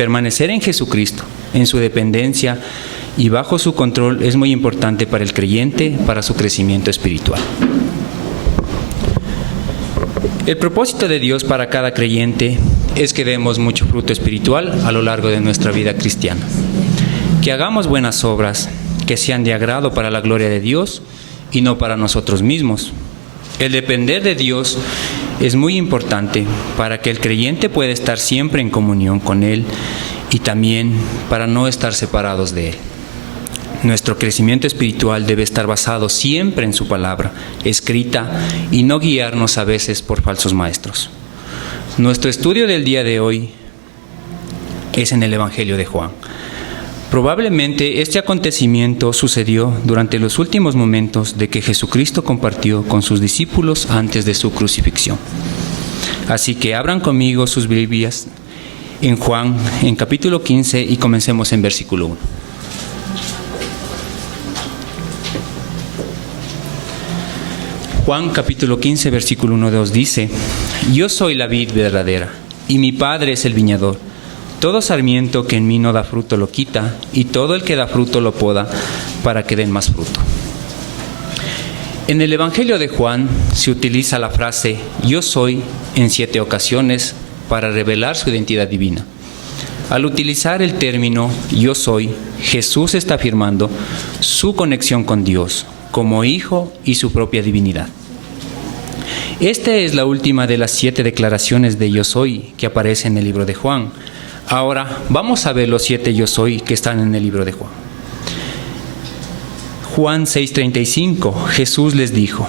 permanecer en Jesucristo, en su dependencia y bajo su control es muy importante para el creyente, para su crecimiento espiritual. El propósito de Dios para cada creyente es que demos mucho fruto espiritual a lo largo de nuestra vida cristiana. Que hagamos buenas obras que sean de agrado para la gloria de Dios y no para nosotros mismos. El depender de Dios es muy importante para que el creyente pueda estar siempre en comunión con Él y también para no estar separados de Él. Nuestro crecimiento espiritual debe estar basado siempre en su palabra, escrita, y no guiarnos a veces por falsos maestros. Nuestro estudio del día de hoy es en el Evangelio de Juan. Probablemente este acontecimiento sucedió durante los últimos momentos de que Jesucristo compartió con sus discípulos antes de su crucifixión. Así que abran conmigo sus Biblias en Juan, en capítulo 15, y comencemos en versículo 1. Juan capítulo 15, versículo 1 2 dice: Yo soy la vid verdadera, y mi Padre es el viñador. Todo sarmiento que en mí no da fruto lo quita, y todo el que da fruto lo poda, para que den más fruto. En el Evangelio de Juan se utiliza la frase yo soy en 7 ocasiones para revelar su identidad divina. Al utilizar el término yo soy, Jesús está afirmando su conexión con Dios como Hijo y su propia divinidad. Esta es la última de las 7 declaraciones de yo soy que aparece en el libro de Juan. Ahora vamos a ver los 7 yo soy que están en el libro de Juan. Juan 6:35, Jesús les dijo: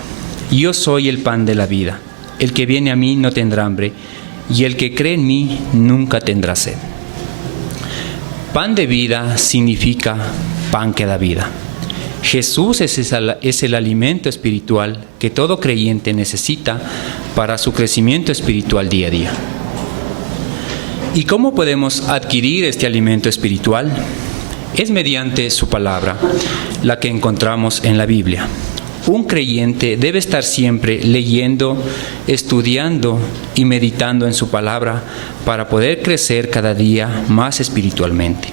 Yo soy el pan de la vida. El que viene a mí no tendrá hambre, y el que cree en mí nunca tendrá sed. Pan de vida significa pan que da vida. Jesús es el alimento espiritual que todo creyente necesita para su crecimiento espiritual día a día. ¿Y cómo podemos adquirir este alimento espiritual? Es mediante su palabra, la que encontramos en la Biblia. Un creyente debe estar siempre leyendo, estudiando y meditando en su palabra para poder crecer cada día más espiritualmente.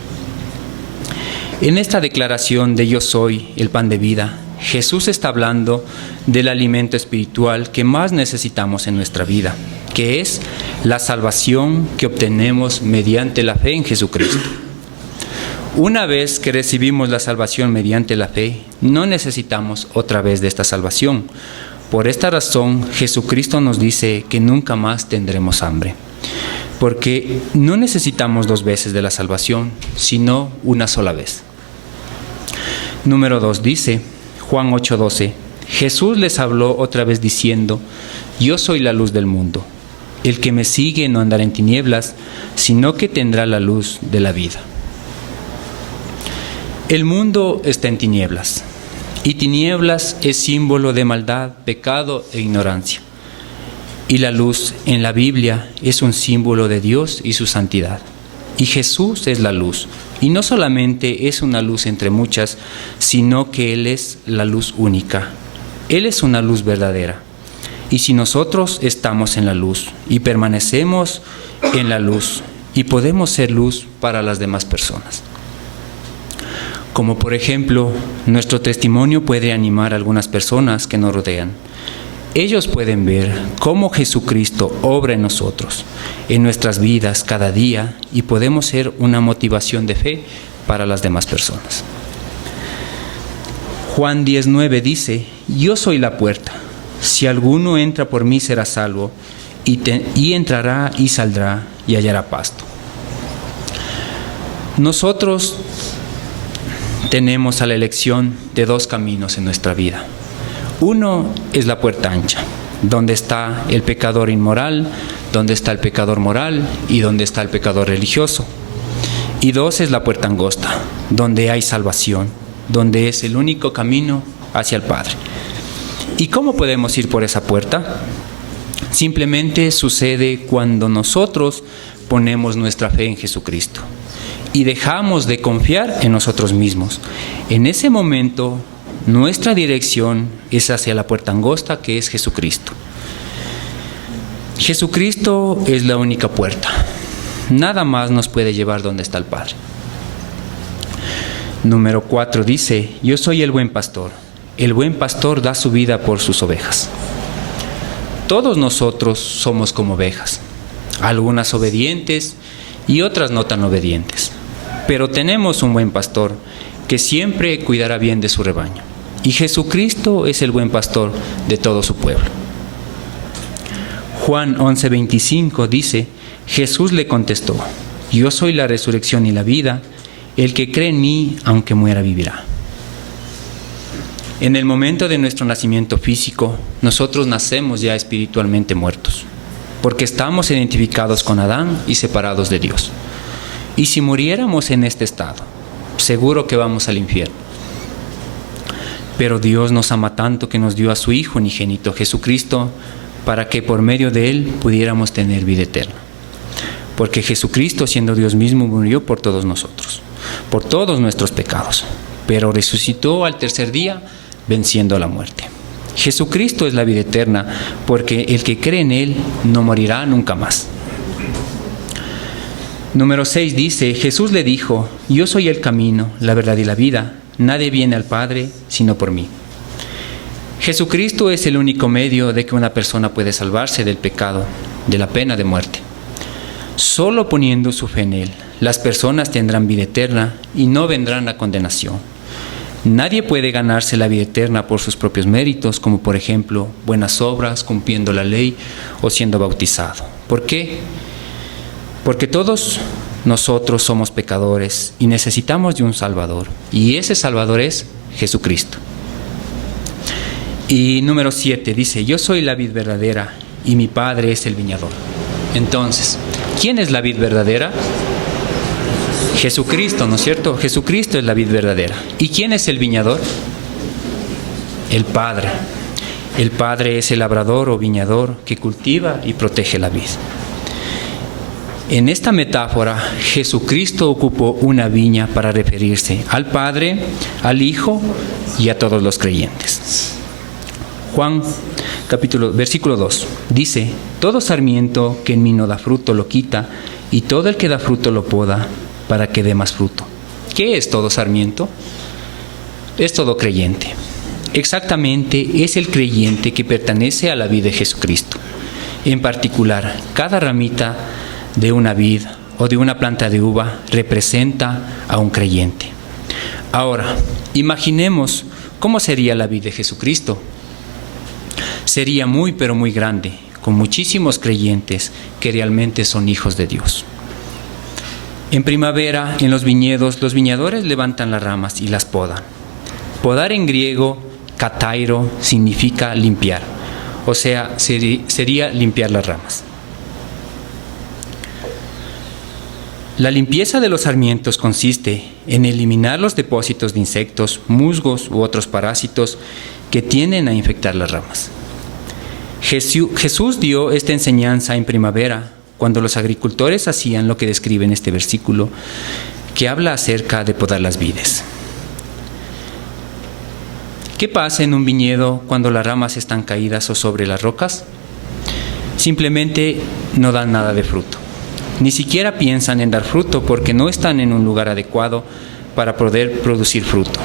En esta declaración de yo soy el pan de vida, Jesús está hablando del alimento espiritual que más necesitamos en nuestra vida, que es la salvación que obtenemos mediante la fe en Jesucristo. Una vez que recibimos la salvación mediante la fe, no necesitamos otra vez de esta salvación. Por esta razón, Jesucristo nos dice que nunca más tendremos hambre, porque no necesitamos 2 veces de la salvación, sino una sola vez. Número 2 dice, Juan 8:12, Jesús les habló otra vez diciendo: Yo soy la luz del mundo. El que me sigue no andará en tinieblas, sino que tendrá la luz de la vida. El mundo está en tinieblas, y tinieblas es símbolo de maldad, pecado e ignorancia. Y la luz en la Biblia es un símbolo de Dios y su santidad. Y Jesús es la luz, y no solamente es una luz entre muchas, sino que Él es la luz única. Él es una luz verdadera. Y si nosotros estamos en la luz y permanecemos en la luz, y podemos ser luz para las demás personas. Como por ejemplo, nuestro testimonio puede animar a algunas personas que nos rodean. Ellos pueden ver cómo Jesucristo obra en nosotros, en nuestras vidas cada día, y podemos ser una motivación de fe para las demás personas. Juan 10:9 dice: Yo soy la puerta. Si alguno entra por mí será salvo, y entrará y saldrá y hallará pasto. Nosotros tenemos a la elección de 2 caminos en nuestra vida. Uno es la puerta ancha, donde está el pecador inmoral, donde está el pecador moral y donde está el pecador religioso. Y 2 es la puerta angosta, donde hay salvación, donde es el único camino hacia el Padre. ¿Y cómo podemos ir por esa puerta? Simplemente sucede cuando nosotros ponemos nuestra fe en Jesucristo y dejamos de confiar en nosotros mismos. En ese momento, nuestra dirección es hacia la puerta angosta, que es Jesucristo. Jesucristo es la única puerta. Nada más nos puede llevar donde está el Padre. Número 4 dice, yo soy el buen pastor. El buen pastor da su vida por sus ovejas. Todos nosotros somos como ovejas, algunas obedientes y otras no tan obedientes. Pero tenemos un buen pastor que siempre cuidará bien de su rebaño. Y Jesucristo es el buen pastor de todo su pueblo. Juan 11:25 dice, Jesús le contestó, yo soy la resurrección y la vida, el que cree en mí, aunque muera, vivirá. En el momento de nuestro nacimiento físico, nosotros nacemos ya espiritualmente muertos, porque estamos identificados con Adán y separados de Dios. Y si muriéramos en este estado, seguro que vamos al infierno. Pero Dios nos ama tanto que nos dio a su Hijo unigénito, Jesucristo, para que por medio de Él pudiéramos tener vida eterna. Porque Jesucristo, siendo Dios mismo, murió por todos nosotros, por todos nuestros pecados, pero resucitó al tercer día, venciendo la muerte. Jesucristo es la vida eterna, porque el que cree en Él no morirá nunca más. Número 6 dice, Jesús le dijo, yo soy el camino, la verdad y la vida, nadie viene al Padre sino por mí. Jesucristo es el único medio de que una persona puede salvarse del pecado, de la pena de muerte. Solo poniendo su fe en Él, las personas tendrán vida eterna y no vendrán a condenación. Nadie puede ganarse la vida eterna por sus propios méritos, como por ejemplo, buenas obras, cumpliendo la ley o siendo bautizado. ¿Por qué? Porque todos nosotros somos pecadores y necesitamos de un Salvador. Y ese Salvador es Jesucristo. Y número 7 dice, yo soy la vid verdadera y mi Padre es el viñador. Entonces, ¿quién es la vid verdadera? Jesucristo, ¿no es cierto? Jesucristo es la vid verdadera. ¿Y quién es el viñador? El Padre. El Padre es el labrador o viñador que cultiva y protege la vid. En esta metáfora, Jesucristo ocupó una viña para referirse al Padre, al Hijo y a todos los creyentes. Juan, versículo 2, dice, todo sarmiento que en mí no da fruto lo quita, y todo el que da fruto lo poda, para que dé más fruto. ¿Qué es todo sarmiento? Es todo creyente. Exactamente, es el creyente que pertenece a la vid de Jesucristo. En particular, cada ramita de una vid o de una planta de uva representa a un creyente. Ahora, imaginemos cómo sería la vid de Jesucristo. Sería muy pero muy grande, con muchísimos creyentes que realmente son hijos de Dios. En primavera, en los viñedos, los viñadores levantan las ramas y las podan. Podar en griego, katairo, significa limpiar, o sea, sería limpiar las ramas. La limpieza de los sarmientos consiste en eliminar los depósitos de insectos, musgos u otros parásitos que tienden a infectar las ramas. Jesús dio esta enseñanza en primavera, cuando los agricultores hacían lo que describe en este versículo, que habla acerca de podar las vides. ¿Qué pasa en un viñedo cuando las ramas están caídas o sobre las rocas? Simplemente no dan nada de fruto. Ni siquiera piensan en dar fruto porque no están en un lugar adecuado para poder producir fruto.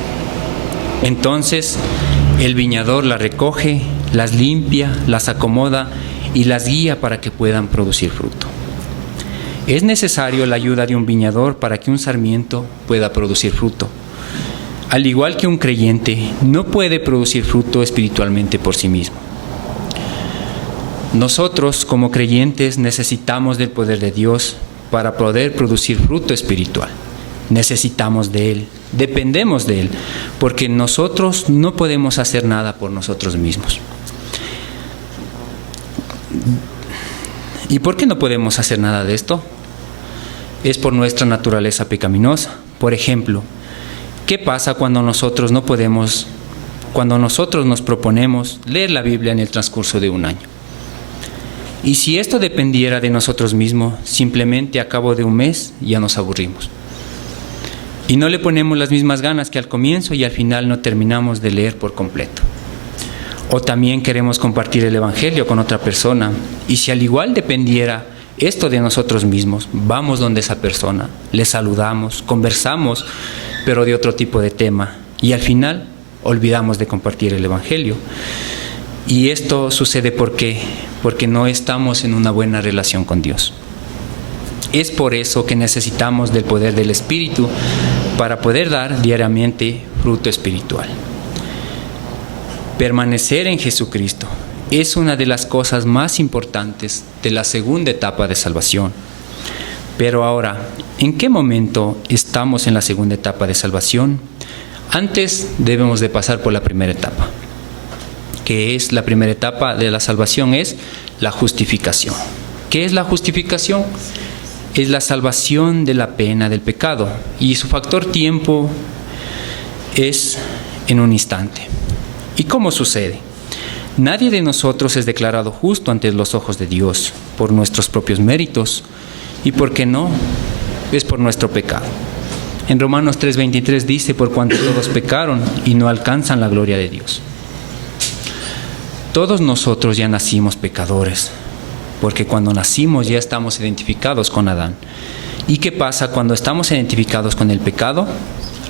Entonces, el viñador las recoge, las limpia, las acomoda y las guía para que puedan producir fruto. Es necesario la ayuda de un viñador para que un sarmiento pueda producir fruto. Al igual que un creyente, no puede producir fruto espiritualmente por sí mismo. Nosotros, como creyentes, necesitamos del poder de Dios para poder producir fruto espiritual. Necesitamos de Él, dependemos de Él, porque nosotros no podemos hacer nada por nosotros mismos. ¿Y por qué no podemos hacer nada de esto? Es por nuestra naturaleza pecaminosa. Por ejemplo, ¿qué pasa cuando nosotros nos proponemos leer la Biblia en el transcurso de un año? Y si esto dependiera de nosotros mismos, simplemente a cabo de un mes ya nos aburrimos. Y no le ponemos las mismas ganas que al comienzo y al final no terminamos de leer por completo. O también queremos compartir el Evangelio con otra persona, y si al igual dependiera esto de nosotros mismos. Vamos donde esa persona, le saludamos, conversamos, pero de otro tipo de tema. Y al final olvidamos de compartir el Evangelio. Y esto sucede porque no estamos en una buena relación con Dios. Es por eso que necesitamos del poder del Espíritu para poder dar diariamente fruto espiritual. Permanecer en Jesucristo es una de las cosas más importantes de la segunda etapa de salvación. Pero ahora, ¿en qué momento estamos en la segunda etapa de salvación? Antes debemos de pasar por la primera etapa, que es la primera etapa de la salvación, es la justificación. ¿Qué es la justificación? Es la salvación de la pena del pecado, y su factor tiempo es en un instante. ¿Y cómo sucede? Nadie de nosotros es declarado justo ante los ojos de Dios por nuestros propios méritos, y ¿por qué no? Es por nuestro pecado. En Romanos 3:23 dice: por cuanto todos pecaron y no alcanzan la gloria de Dios. Todos nosotros ya nacimos pecadores, porque cuando nacimos ya estamos identificados con Adán. ¿Y qué pasa cuando estamos identificados con el pecado?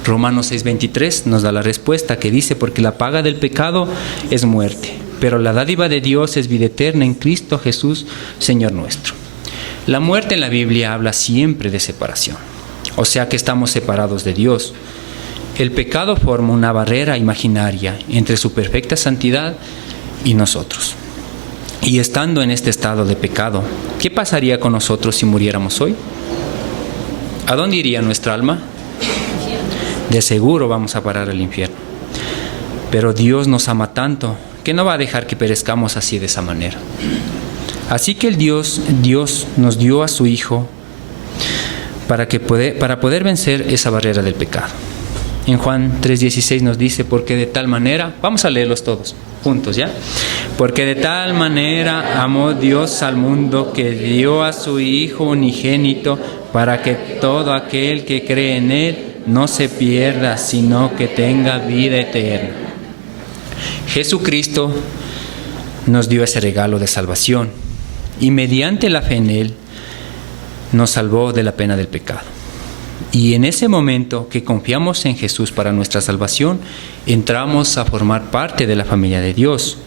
Romanos 6:23 nos da la respuesta, que dice: porque la paga del pecado es muerte, pero la dádiva de Dios es vida eterna en Cristo Jesús, Señor nuestro. La muerte en la Biblia habla siempre de separación, o sea que estamos separados de Dios. El pecado forma una barrera imaginaria entre su perfecta santidad y nosotros. Y estando en este estado de pecado, ¿qué pasaría con nosotros si muriéramos hoy? ¿A dónde iría nuestra alma? De seguro vamos a parar al infierno. Pero Dios nos ama tanto que no va a dejar que perezcamos así, de esa manera. Así que Dios nos dio a su Hijo para poder vencer esa barrera del pecado. En Juan 3:16 nos dice: porque de tal manera, vamos a leerlos todos juntos, ¿ya? Porque de tal manera amó Dios al mundo que dio a su Hijo unigénito, para que todo aquel que cree en Él no se pierda, sino que tenga vida eterna. Jesucristo nos dio ese regalo de salvación, y mediante la fe en Él nos salvó de la pena del pecado. Y en ese momento que confiamos en Jesús para nuestra salvación, entramos a formar parte de la familia de Dios.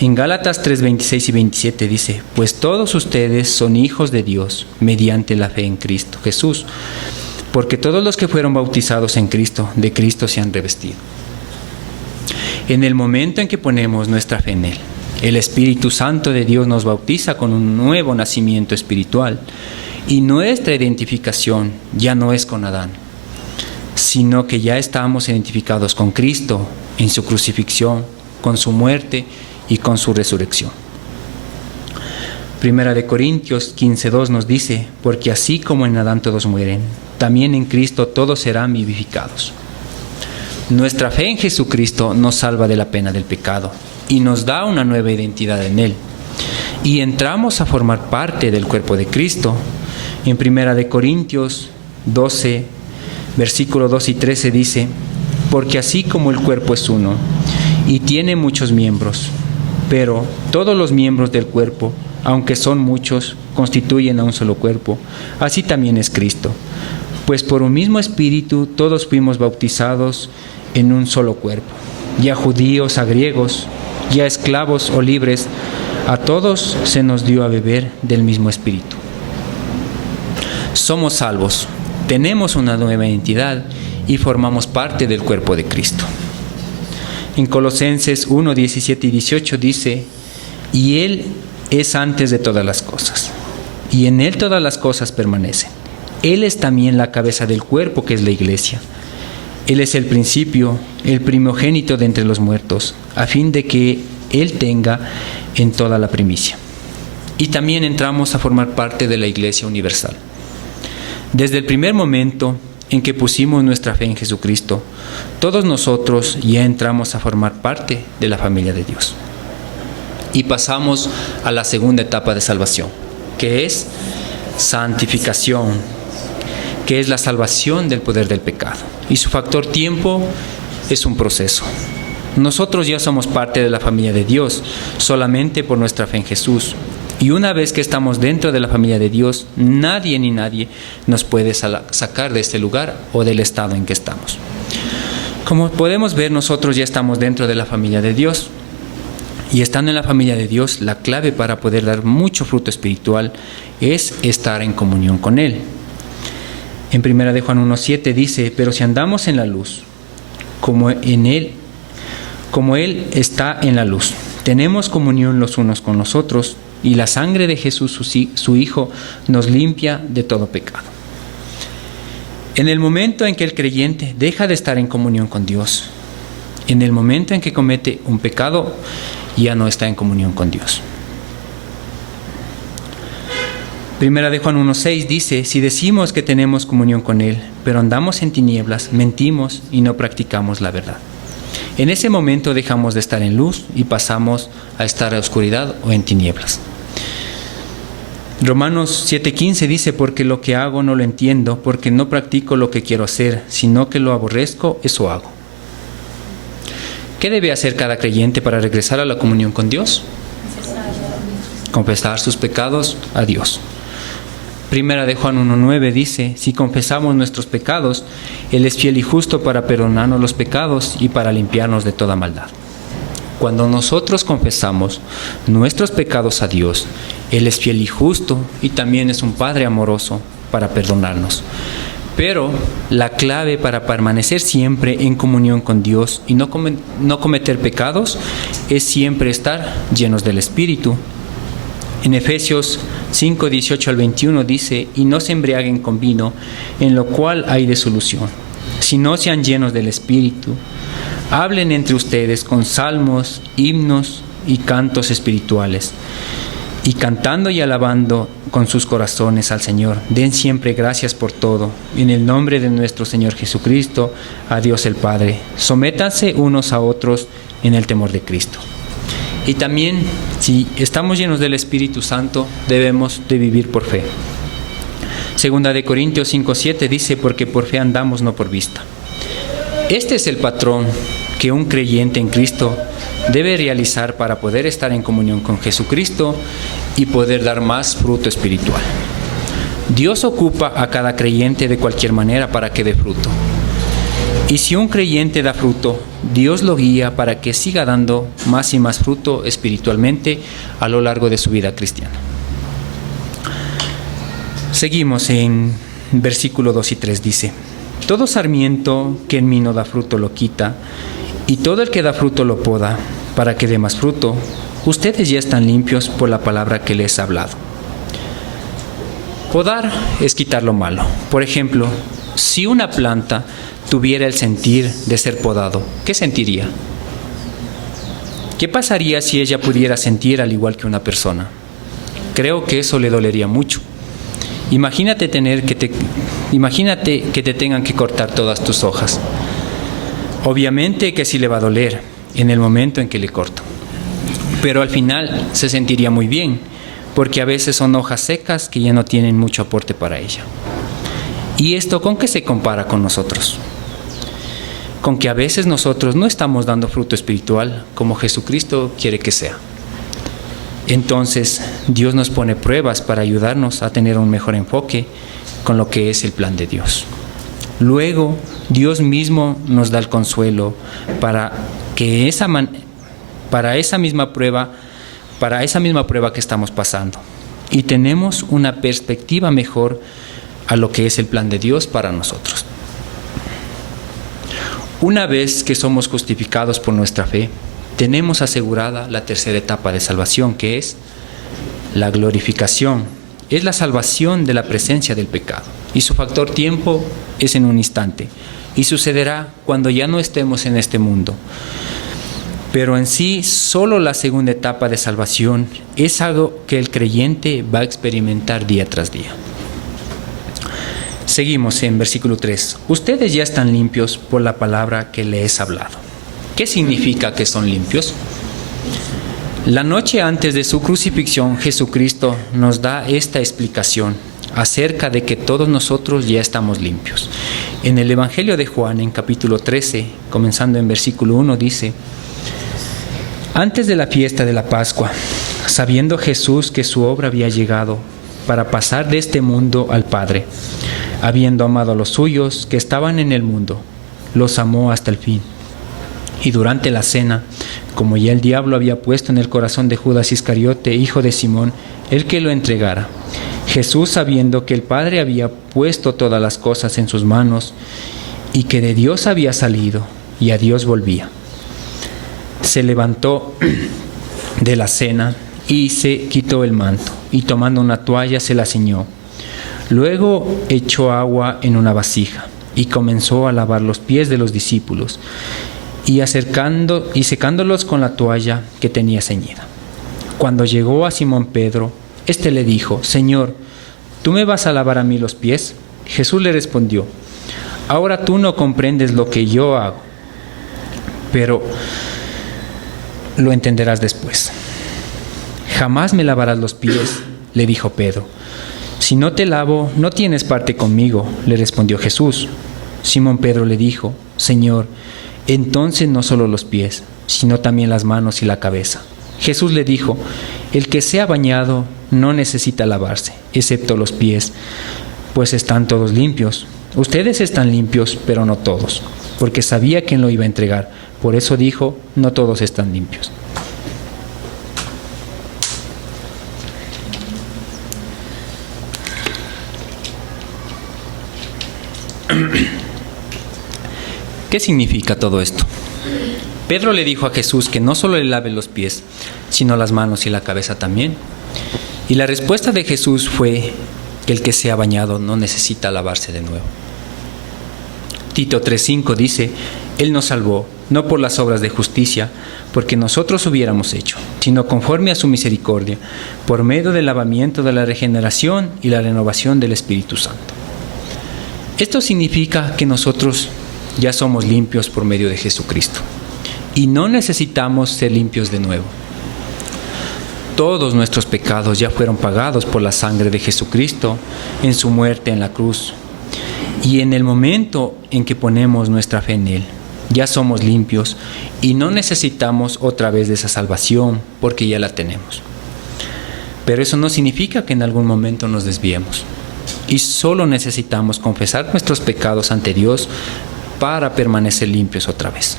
En Gálatas 3:26 y 27 dice: pues todos ustedes son hijos de Dios mediante la fe en Cristo Jesús, porque todos los que fueron bautizados en Cristo, de Cristo se han revestido. En el momento en que ponemos nuestra fe en Él, el Espíritu Santo de Dios nos bautiza con un nuevo nacimiento espiritual, y nuestra identificación ya no es con Adán, sino que ya estamos identificados con Cristo en su crucifixión, con su muerte y con su resurrección. Primera de Corintios 15:2 nos dice: porque así como en Adán todos mueren, también en Cristo todos serán vivificados. Nuestra fe en Jesucristo nos salva de la pena del pecado y nos da una nueva identidad en Él. Y entramos a formar parte del cuerpo de Cristo. En Primera de Corintios 12, versículo 2 y 13 dice: porque así como el cuerpo es uno y tiene muchos miembros, pero todos los miembros del cuerpo, aunque son muchos, constituyen a un solo cuerpo, así también es Cristo. Pues por un mismo Espíritu todos fuimos bautizados en un solo cuerpo, ya judíos a griegos, ya esclavos o libres, a todos se nos dio a beber del mismo Espíritu. Somos salvos, tenemos una nueva identidad y formamos parte del cuerpo de Cristo. En Colosenses 1, 17 y 18 dice: y Él es antes de todas las cosas, y en Él todas las cosas permanecen. Él es también la cabeza del cuerpo, que es la iglesia. Él es el principio, el primogénito de entre los muertos, a fin de que Él tenga en toda la primicia. Y también entramos a formar parte de la Iglesia Universal. Desde el primer momento en que pusimos nuestra fe en Jesucristo, todos nosotros ya entramos a formar parte de la familia de Dios. Y pasamos a la segunda etapa de salvación, que es santificación, que es la salvación del poder del pecado. Y su factor tiempo es un proceso. Nosotros ya somos parte de la familia de Dios solamente por nuestra fe en Jesús. Y una vez que estamos dentro de la familia de Dios, nadie ni nadie nos puede sacar de este lugar o del estado en que estamos. Como podemos ver, nosotros ya estamos dentro de la familia de Dios. Y estando en la familia de Dios, la clave para poder dar mucho fruto espiritual es estar en comunión con Él. En 1 de Juan 1:7 dice: pero si andamos en la luz, como Él está en la luz, tenemos comunión los unos con los otros, y la sangre de Jesús, su Hijo, nos limpia de todo pecado. En el momento en que el creyente deja de estar en comunión con Dios, en el momento en que comete un pecado, ya no está en comunión con Dios. Primera de Juan 1:6 dice: si decimos que tenemos comunión con Él, pero andamos en tinieblas, mentimos y no practicamos la verdad. En ese momento dejamos de estar en luz y pasamos a estar en oscuridad o en tinieblas. Romanos 7:15 dice: porque lo que hago no lo entiendo, porque no practico lo que quiero hacer, sino que lo aborrezco, eso hago. ¿Qué debe hacer cada creyente para regresar a la comunión con Dios? Confesar sus pecados a Dios. Primera de Juan 1:9 dice: si confesamos nuestros pecados, Él es fiel y justo para perdonarnos los pecados y para limpiarnos de toda maldad. Cuando nosotros confesamos nuestros pecados a Dios, Él es fiel y justo y también es un Padre amoroso para perdonarnos. Pero la clave para permanecer siempre en comunión con Dios y no cometer pecados es siempre estar llenos del Espíritu. En Efesios 5:18 al 21 dice: y no se embriaguen con vino, en lo cual hay disolución, sino sean llenos del Espíritu. Hablen entre ustedes con salmos, himnos y cantos espirituales, y cantando y alabando con sus corazones al Señor. Den siempre gracias por todo, en el nombre de nuestro Señor Jesucristo, a Dios el Padre. Sométanse unos a otros en el temor de Cristo. Y también, si estamos llenos del Espíritu Santo, debemos de vivir por fe. Segunda de Corintios 5:7 dice: porque por fe andamos, no por vista. Este es el patrón que un creyente en Cristo debe realizar para poder estar en comunión con Jesucristo y poder dar más fruto espiritual. Dios ocupa a cada creyente de cualquier manera para que dé fruto. Y si un creyente da fruto, Dios lo guía para que siga dando más y más fruto espiritualmente a lo largo de su vida cristiana. Seguimos en versículo 2 y 3, dice: todo sarmiento que en mí no da fruto lo quita, y todo el que da fruto lo poda, para que dé más fruto. Ustedes ya están limpios por la palabra que les he hablado. Podar es quitar lo malo. Por ejemplo, si una planta tuviera el sentir de ser podado, ¿qué sentiría? ¿Qué pasaría si ella pudiera sentir al igual que una persona? Creo que eso le dolería mucho. Imagínate que te tengan que cortar todas tus hojas. Obviamente que sí le va a doler en el momento en que le corto, pero al final se sentiría muy bien, porque a veces son hojas secas que ya no tienen mucho aporte para ella. ¿Y esto con qué se compara con nosotros? Con que a veces nosotros no estamos dando fruto espiritual como Jesucristo quiere que sea. Entonces, Dios nos pone pruebas para ayudarnos a tener un mejor enfoque con lo que es el plan de Dios. Luego, Dios mismo nos da el consuelo para esa misma prueba que estamos pasando. Y tenemos una perspectiva mejor a lo que es el plan de Dios para nosotros. Una vez que somos justificados por nuestra fe, tenemos asegurada la tercera etapa de salvación, que es la glorificación. Es la salvación de la presencia del pecado. Y su factor tiempo es en un instante. Y sucederá cuando ya no estemos en este mundo. Pero en sí, solo la segunda etapa de salvación es algo que el creyente va a experimentar día tras día. Seguimos en versículo 3. Ustedes ya están limpios por la palabra que les he hablado. ¿Qué significa que son limpios? La noche antes de su crucifixión, Jesucristo nos da esta explicación acerca de que todos nosotros ya estamos limpios. En el Evangelio de Juan, en capítulo 13, comenzando en versículo 1, dice: antes de la fiesta de la Pascua, sabiendo Jesús que su obra había llegado para pasar de este mundo al Padre. Habiendo amado a los suyos que estaban en el mundo, los amó hasta el fin. Y durante la cena, como ya el diablo había puesto en el corazón de Judas Iscariote, hijo de Simón, el que lo entregara, Jesús, sabiendo que el Padre había puesto todas las cosas en sus manos y que de Dios había salido y a Dios volvía, se levantó de la cena y se quitó el manto, y tomando una toalla se la ciñó. Luego echó agua en una vasija y comenzó a lavar los pies de los discípulos y secándolos con la toalla que tenía ceñida. Cuando llegó a Simón Pedro, éste le dijo: Señor, ¿tú me vas a lavar a mí los pies? Jesús le respondió: ahora tú no comprendes lo que yo hago, pero lo entenderás después. Jamás me lavarás los pies, le dijo Pedro. Si no te lavo, no tienes parte conmigo, le respondió Jesús. Simón Pedro le dijo: Señor, entonces no solo los pies, sino también las manos y la cabeza. Jesús le dijo: el que sea bañado no necesita lavarse, excepto los pies, pues están todos limpios. Ustedes están limpios, pero no todos, porque sabía quién lo iba a entregar. Por eso dijo: no todos están limpios. ¿Qué significa todo esto? Pedro le dijo a Jesús que no solo le lave los pies, sino las manos y la cabeza también. Y la respuesta de Jesús fue que el que sea bañado no necesita lavarse de nuevo. Tito 3:5 dice: Él nos salvó, no por las obras de justicia, porque nosotros hubiéramos hecho, sino conforme a su misericordia, por medio del lavamiento de la regeneración y la renovación del Espíritu Santo. Esto significa que nosotros ya somos limpios por medio de Jesucristo y no necesitamos ser limpios de nuevo. Todos nuestros pecados ya fueron pagados por la sangre de Jesucristo en su muerte en la cruz. Y en el momento en que ponemos nuestra fe en Él, ya somos limpios y no necesitamos otra vez de esa salvación porque ya la tenemos. Pero eso no significa que en algún momento nos desviemos. Y solo necesitamos confesar nuestros pecados ante Dios para permanecer limpios otra vez.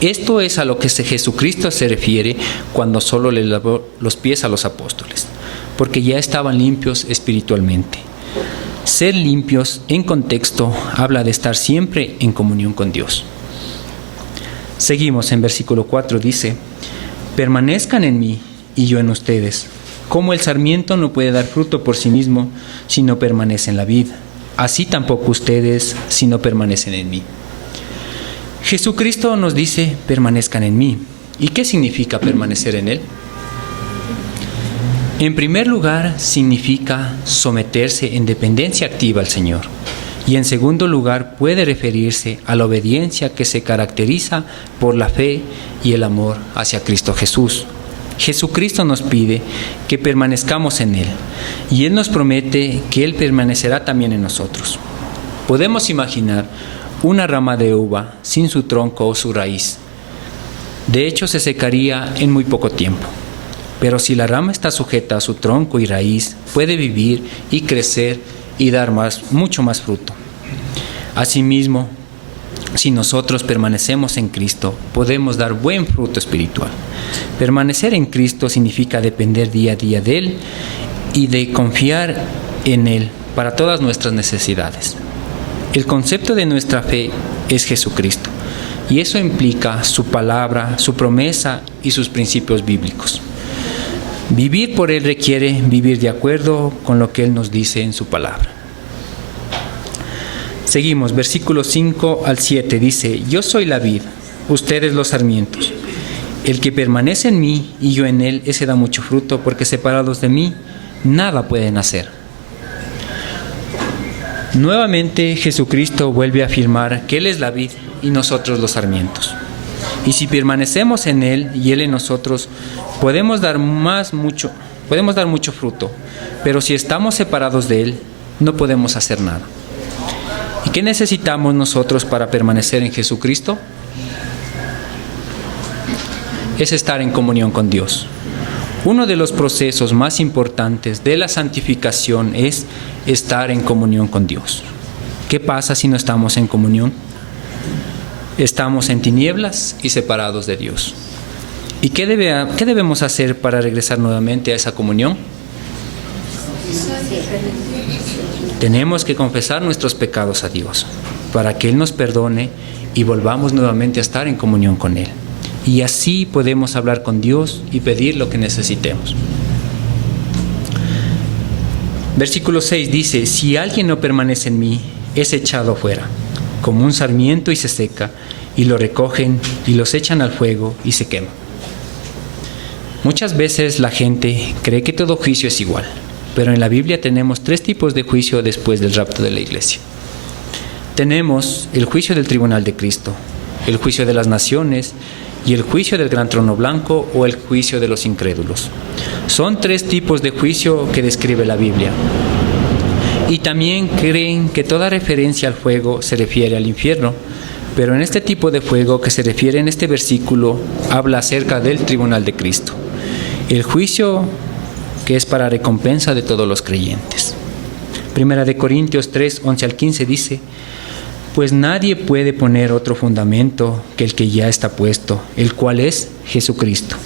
Esto es a lo que Jesucristo se refiere cuando solo le lavó los pies a los apóstoles, porque ya estaban limpios espiritualmente. Ser limpios en contexto habla de estar siempre en comunión con Dios. Seguimos en versículo 4, dice: permanezcan en mí y yo en ustedes. Como el sarmiento no puede dar fruto por sí mismo si no permanece en la vid, así tampoco ustedes si no permanecen en mí. Jesucristo nos dice: permanezcan en mí. ¿Y qué significa permanecer en Él? En primer lugar, significa someterse en dependencia activa al Señor. Y en segundo lugar, puede referirse a la obediencia que se caracteriza por la fe y el amor hacia Cristo Jesús. Jesucristo nos pide que permanezcamos en Él, y Él nos promete que Él permanecerá también en nosotros. Podemos imaginar una rama de uva sin su tronco o su raíz. De hecho, se secaría en muy poco tiempo. Pero si la rama está sujeta a su tronco y raíz, puede vivir y crecer y dar mucho más fruto. Asimismo, si nosotros permanecemos en Cristo, podemos dar buen fruto espiritual. Permanecer en Cristo significa depender día a día de Él y de confiar en Él para todas nuestras necesidades. El concepto de nuestra fe es Jesucristo, y eso implica su palabra, su promesa y sus principios bíblicos. Vivir por Él requiere vivir de acuerdo con lo que Él nos dice en su palabra. Seguimos, versículos 5 al 7 dice: yo soy la vid, ustedes los sarmientos. El que permanece en mí y yo en él, ese da mucho fruto, porque separados de mí, nada pueden hacer. Nuevamente Jesucristo vuelve a afirmar que Él es la vid y nosotros los sarmientos. Y si permanecemos en Él y Él en nosotros, podemos dar mucho fruto, pero si estamos separados de Él, no podemos hacer nada. ¿Y qué necesitamos nosotros para permanecer en Jesucristo? Es estar en comunión con Dios. Uno de los procesos más importantes de la santificación es estar en comunión con Dios. ¿Qué pasa si no estamos en comunión? Estamos en tinieblas y separados de Dios. ¿Y qué debemos hacer para regresar nuevamente a esa comunión? Tenemos que confesar nuestros pecados a Dios para que Él nos perdone y volvamos nuevamente a estar en comunión con Él. Y así podemos hablar con Dios y pedir lo que necesitemos. Versículo 6 dice: si alguien no permanece en mí, es echado fuera, como un sarmiento, y se seca, y lo recogen y los echan al fuego y se quema. Muchas veces la gente cree que todo juicio es igual, pero en la Biblia tenemos 3 tipos de juicio después del rapto de la iglesia. Tenemos el juicio del tribunal de Cristo, el juicio de las naciones y el juicio del gran trono blanco o el juicio de los incrédulos. Son 3 tipos de juicio que describe la Biblia. Y también creen que toda referencia al fuego se refiere al infierno, pero en este tipo de fuego que se refiere en este versículo habla acerca del tribunal de Cristo, el juicio que es para recompensa de todos los creyentes. Primera de Corintios 3, 11 al 15 dice: pues nadie puede poner otro fundamento que el que ya está puesto, el cual es Jesucristo.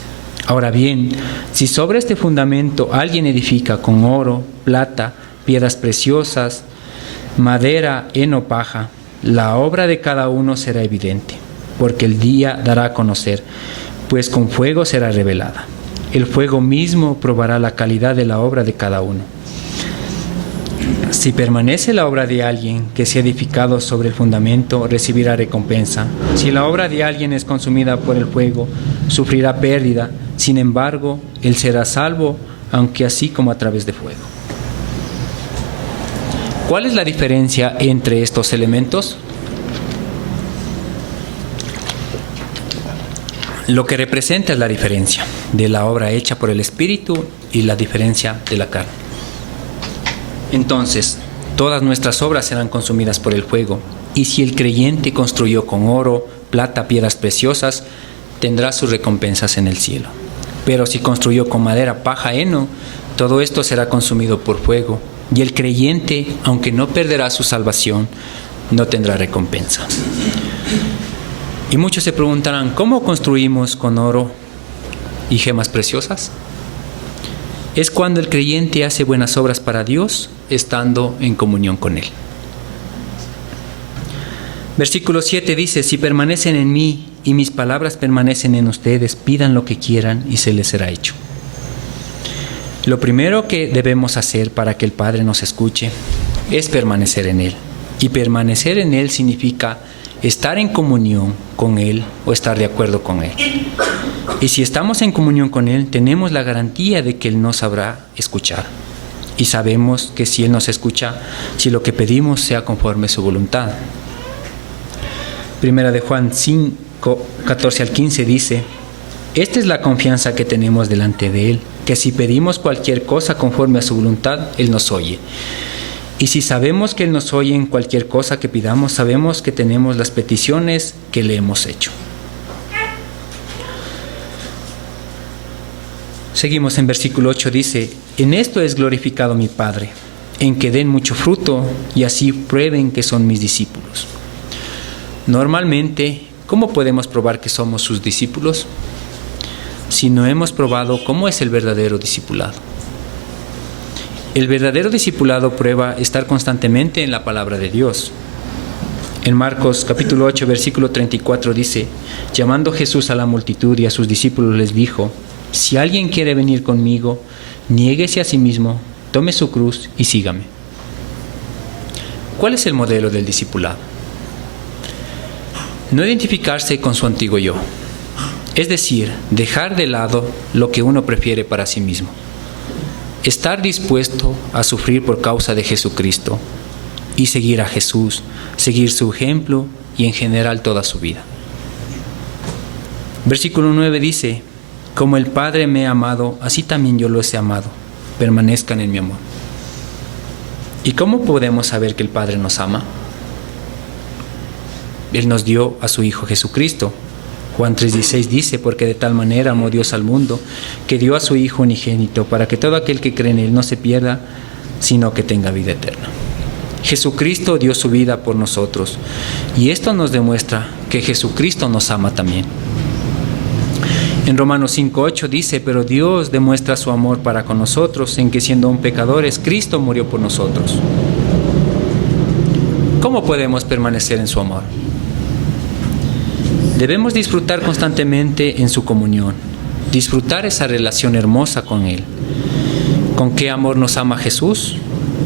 Ahora bien, si sobre este fundamento alguien edifica con oro, plata, piedras preciosas, madera, heno, paja, la obra de cada uno será evidente, porque el día dará a conocer, pues con fuego será revelada. El fuego mismo probará la calidad de la obra de cada uno. Si permanece la obra de alguien que se ha edificado sobre el fundamento, recibirá recompensa. Si la obra de alguien es consumida por el fuego, sufrirá pérdida. Sin embargo, él será salvo, aunque así como a través de fuego. ¿Cuál es la diferencia entre estos elementos? Lo que representa es la diferencia de la obra hecha por el Espíritu y la diferencia de la carne. Entonces, todas nuestras obras serán consumidas por el fuego, y si el creyente construyó con oro, plata, piedras preciosas, tendrá sus recompensas en el cielo. Pero si construyó con madera, paja, heno, todo esto será consumido por fuego, y el creyente, aunque no perderá su salvación, no tendrá recompensa. Y muchos se preguntarán: ¿cómo construimos con oro y gemas preciosas? Es cuando el creyente hace buenas obras para Dios, estando en comunión con Él. Versículo 7 dice: si permanecen en mí y mis palabras permanecen en ustedes, pidan lo que quieran y se les será hecho. Lo primero que debemos hacer para que el Padre nos escuche es permanecer en Él. Y permanecer en Él significa estar en comunión con Él o estar de acuerdo con Él. Y si estamos en comunión con Él, tenemos la garantía de que Él nos sabrá escuchar. Y sabemos que si Él nos escucha, si lo que pedimos sea conforme a su voluntad. Primera de Juan 5, 14 al 15 dice: esta es la confianza que tenemos delante de Él, que si pedimos cualquier cosa conforme a su voluntad, Él nos oye. Y si sabemos que Él nos oye en cualquier cosa que pidamos, sabemos que tenemos las peticiones que le hemos hecho. Seguimos en versículo 8, dice: en esto es glorificado mi Padre, en que den mucho fruto y así prueben que son mis discípulos. Normalmente, ¿cómo podemos probar que somos sus discípulos? Si no hemos probado cómo es el verdadero discipulado. El verdadero discipulado prueba estar constantemente en la palabra de Dios. En Marcos capítulo 8, versículo 34 dice: llamando Jesús a la multitud y a sus discípulos les dijo: si alguien quiere venir conmigo, niéguese a sí mismo, tome su cruz y sígame. ¿Cuál es el modelo del discipulado? No identificarse con su antiguo yo, es decir, dejar de lado lo que uno prefiere para sí mismo. Estar dispuesto a sufrir por causa de Jesucristo y seguir a Jesús, seguir su ejemplo y en general toda su vida. Versículo 9 dice: como el Padre me ha amado, así también yo los he amado. Permanezcan en mi amor. ¿Y cómo podemos saber que el Padre nos ama? Él nos dio a su Hijo Jesucristo. Juan 3:16 dice, porque de tal manera amó Dios al mundo, que dio a su Hijo unigénito, para que todo aquel que cree en Él no se pierda, sino que tenga vida eterna. Jesucristo dio su vida por nosotros, y esto nos demuestra que Jesucristo nos ama también. En Romanos 5:8 dice, pero Dios demuestra su amor para con nosotros, en que siendo aún pecadores, Cristo murió por nosotros. ¿Cómo podemos permanecer en su amor? Debemos disfrutar constantemente en su comunión, disfrutar esa relación hermosa con Él. ¿Con qué amor nos ama Jesús?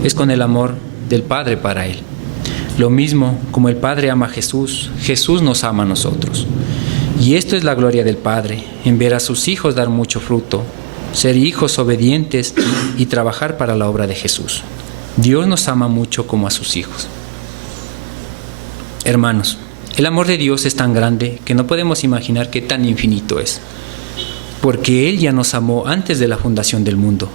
Es con el amor del Padre para Él. Lo mismo como el Padre ama a Jesús, Jesús nos ama a nosotros. Y esto es la gloria del Padre, en ver a sus hijos dar mucho fruto, ser hijos obedientes y trabajar para la obra de Jesús. Dios nos ama mucho como a sus hijos. Hermanos, el amor de Dios es tan grande que no podemos imaginar qué tan infinito es. Porque Él ya nos amó antes de la fundación del mundo.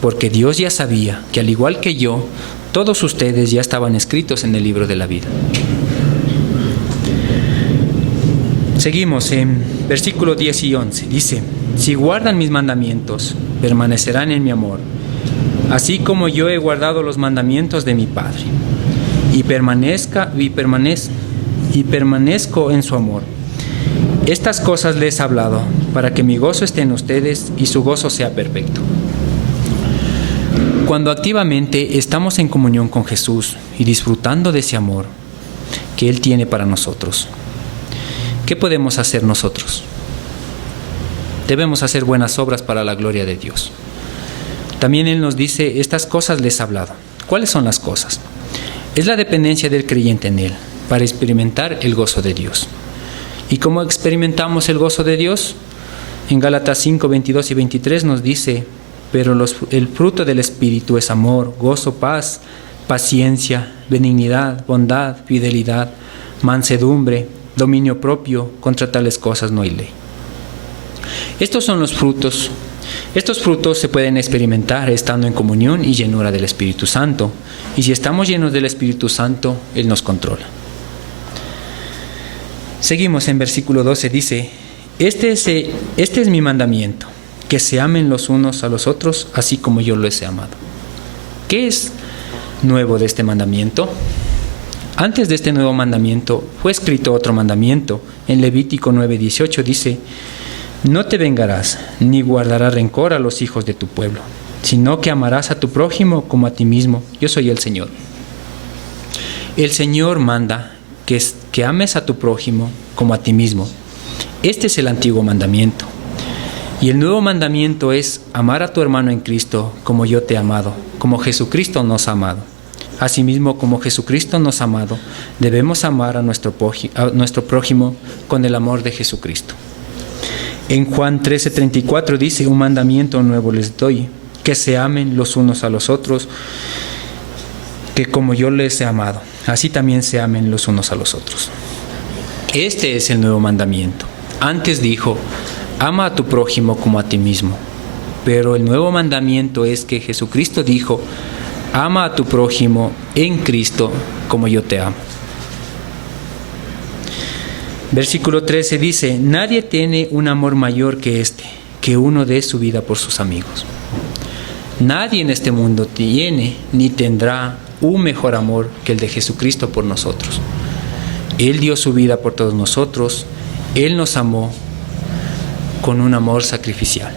Porque Dios ya sabía que al igual que yo, todos ustedes ya estaban escritos en el libro de la vida. Seguimos en versículos 10 y 11. Dice, si guardan mis mandamientos, permanecerán en mi amor, así como yo he guardado los mandamientos de mi Padre, y permanezco en su amor. Estas cosas les he hablado, para que mi gozo esté en ustedes y su gozo sea perfecto. Cuando activamente estamos en comunión con Jesús y disfrutando de ese amor que Él tiene para nosotros, ¿qué podemos hacer nosotros? Debemos hacer buenas obras para la gloria de Dios. También Él nos dice, estas cosas les he hablado. ¿Cuáles son las cosas? Es la dependencia del creyente en Él, para experimentar el gozo de Dios. ¿Y cómo experimentamos el gozo de Dios? En Gálatas 5, 22 y 23 nos dice, pero el fruto del Espíritu es amor, gozo, paz, paciencia, benignidad, bondad, fidelidad, mansedumbre, dominio propio. Contra tales cosas no hay ley. Estos son los frutos. Estos frutos se pueden experimentar estando en comunión y llenura del Espíritu Santo. Y si estamos llenos del Espíritu Santo, Él nos controla. Seguimos en versículo 12, dice, este es mi mandamiento, que se amen los unos a los otros, así como yo los he amado. ¿Qué es nuevo de este mandamiento? Antes de este nuevo mandamiento fue escrito otro mandamiento. En Levítico 9:18 dice, no te vengarás, ni guardarás rencor a los hijos de tu pueblo, sino que amarás a tu prójimo como a ti mismo. Yo soy el Señor. El Señor manda que ames a tu prójimo como a ti mismo. Este es el antiguo mandamiento. Y el nuevo mandamiento es amar a tu hermano en Cristo como yo te he amado, como Jesucristo nos ha amado. Asimismo, como Jesucristo nos ha amado, debemos amar a nuestro prójimo con el amor de Jesucristo. En Juan 13:34 dice, un mandamiento nuevo les doy, que se amen los unos a los otros, que como yo les he amado, así también se amen los unos a los otros. Este es el nuevo mandamiento. Antes dijo, ama a tu prójimo como a ti mismo. Pero el nuevo mandamiento es que Jesucristo dijo, ama a tu prójimo en Cristo como yo te amo. Versículo 13 dice, nadie tiene un amor mayor que este, que uno dé su vida por sus amigos. Nadie en este mundo tiene ni tendrá un mejor amor que el de Jesucristo por nosotros. Él dio su vida por todos nosotros. Él nos amó con un amor sacrificial.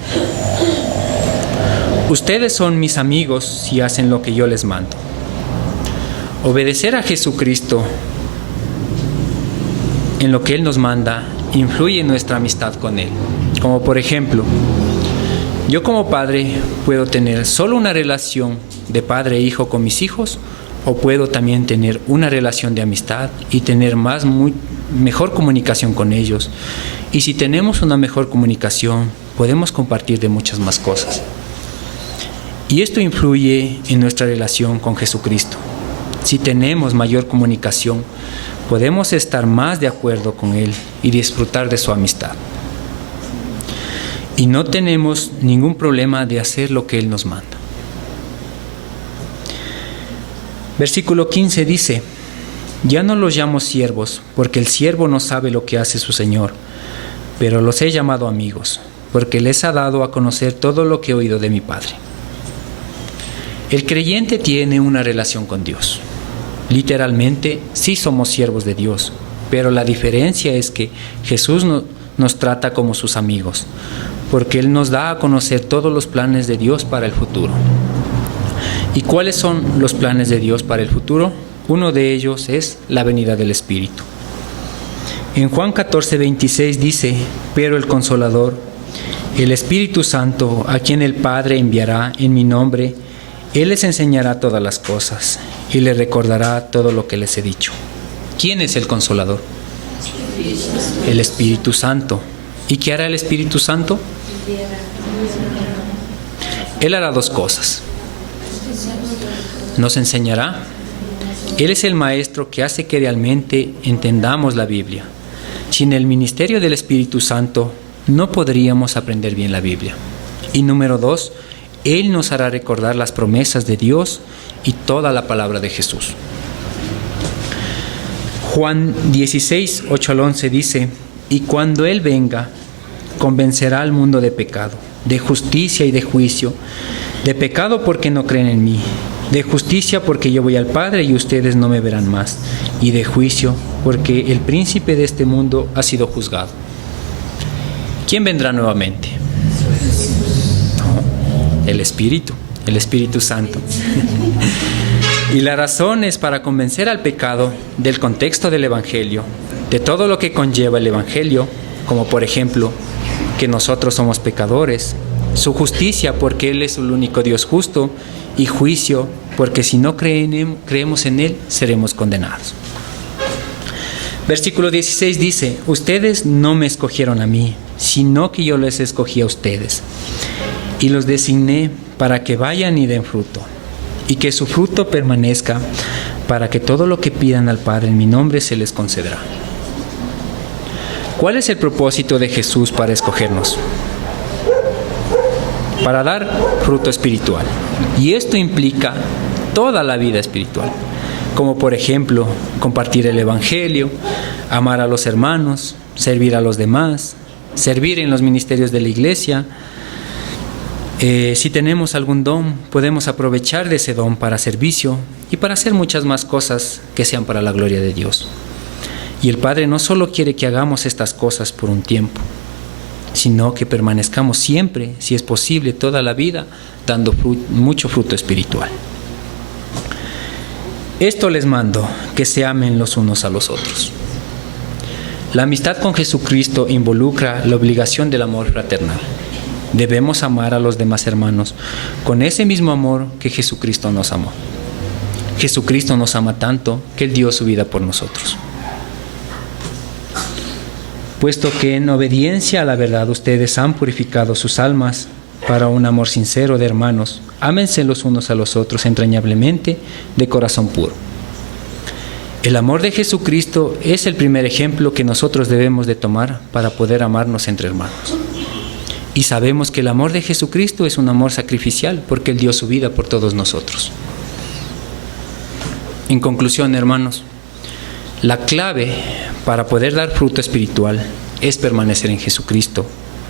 Ustedes son mis amigos si hacen lo que yo les mando. Obedecer a Jesucristo en lo que Él nos manda influye en nuestra amistad con Él. Como por ejemplo, yo como padre puedo tener solo una relación de padre e hijo con mis hijos, o puedo también tener una relación de amistad y tener mejor comunicación con ellos. Y si tenemos una mejor comunicación, podemos compartir de muchas más cosas. Y esto influye en nuestra relación con Jesucristo. Si tenemos mayor comunicación, podemos estar más de acuerdo con Él y disfrutar de su amistad. Y no tenemos ningún problema de hacer lo que Él nos manda. Versículo 15 dice, ya no los llamo siervos, porque el siervo no sabe lo que hace su Señor, pero los he llamado amigos, porque les ha dado a conocer todo lo que he oído de mi Padre. El creyente tiene una relación con Dios. Literalmente, sí somos siervos de Dios, pero la diferencia es que Jesús nos trata como sus amigos, porque Él nos da a conocer todos los planes de Dios para el futuro. ¿Y cuáles son los planes de Dios para el futuro? Uno de ellos es la venida del Espíritu. En Juan 14:26 dice: pero el Consolador, el Espíritu Santo, a quien el Padre enviará en mi nombre, Él les enseñará todas las cosas y les recordará todo lo que les he dicho. ¿Quién es el Consolador? El Espíritu Santo. ¿Y qué hará el Espíritu Santo? Él hará dos cosas. Nos enseñará. Él es el Maestro que hace que realmente entendamos la Biblia. Sin el ministerio del Espíritu Santo no podríamos aprender bien la Biblia. Y número 2, Él nos hará recordar las promesas de Dios y toda la palabra de Jesús. Juan 16:8-11 dice: y cuando Él venga, convencerá al mundo de pecado, de justicia y de juicio. De pecado porque no creen en mí, de justicia porque yo voy al Padre y ustedes no me verán más, y de juicio porque el príncipe de este mundo ha sido juzgado. ¿Quién vendrá nuevamente? El Espíritu Santo. Y la razón es para convencer al pecado del contexto del Evangelio, de todo lo que conlleva el Evangelio, como por ejemplo, que nosotros somos pecadores, su justicia porque Él es el único Dios justo, y juicio porque si no creemos en Él, seremos condenados. Versículo 16 dice: ustedes no me escogieron a mí, sino que yo les escogí a ustedes, y los designé para que vayan y den fruto, y que su fruto permanezca, para que todo lo que pidan al Padre en mi nombre se les concederá. ¿Cuál es el propósito de Jesús para escogernos? Para dar fruto espiritual. Y esto implica toda la vida espiritual, como por ejemplo, compartir el Evangelio, amar a los hermanos, servir a los demás, servir en los ministerios de la iglesia. Si tenemos algún don, podemos aprovechar de ese don para servicio y para hacer muchas más cosas que sean para la gloria de Dios. Y el Padre no solo quiere que hagamos estas cosas por un tiempo, sino que permanezcamos siempre, si es posible, toda la vida, dando mucho fruto espiritual. Esto les mando, que se amen los unos a los otros. La amistad con Jesucristo involucra la obligación del amor fraternal. Debemos amar a los demás hermanos con ese mismo amor que Jesucristo nos amó. Jesucristo nos ama tanto que Él dio su vida por nosotros. Puesto que en obediencia a la verdad ustedes han purificado sus almas para un amor sincero de hermanos, ámense los unos a los otros entrañablemente, de corazón puro. El amor de Jesucristo es el primer ejemplo que nosotros debemos de tomar para poder amarnos entre hermanos. Y sabemos que el amor de Jesucristo es un amor sacrificial porque Él dio su vida por todos nosotros. En conclusión, hermanos, la clave para poder dar fruto espiritual es permanecer en Jesucristo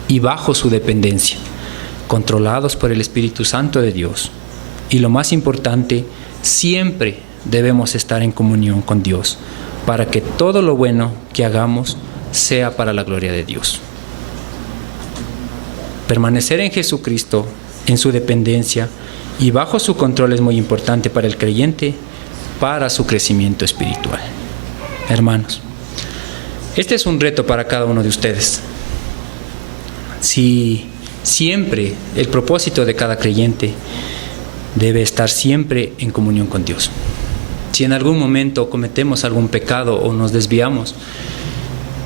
y bajo su dependencia, controlados por el Espíritu Santo de Dios. Y lo más importante, siempre debemos estar en comunión con Dios para que todo lo bueno que hagamos sea para la gloria de Dios. Permanecer en Jesucristo, en su dependencia y bajo su control es muy importante para el creyente, para su crecimiento espiritual. Hermanos, este es un reto para cada uno de ustedes. Si siempre el propósito de cada creyente debe estar siempre en comunión con Dios. Si en algún momento cometemos algún pecado o nos desviamos,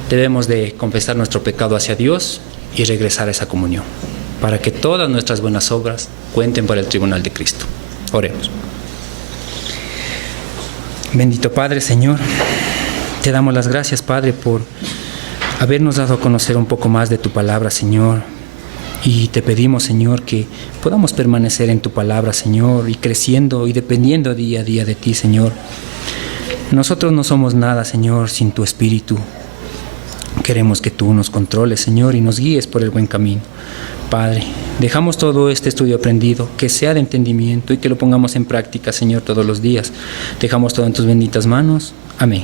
debemos de confesar nuestro pecado hacia Dios y regresar a esa comunión, para que todas nuestras buenas obras cuenten para el tribunal de Cristo. Oremos. Bendito Padre, Señor, te damos las gracias, Padre, por habernos dado a conocer un poco más de tu palabra, Señor. Y te pedimos, Señor, que podamos permanecer en tu palabra, Señor, y creciendo y dependiendo día a día de ti, Señor. Nosotros no somos nada, Señor, sin tu Espíritu. Queremos que tú nos controles, Señor, y nos guíes por el buen camino. Padre, dejamos todo este estudio aprendido, que sea de entendimiento y que lo pongamos en práctica, Señor, todos los días. Dejamos todo en tus benditas manos. Amén.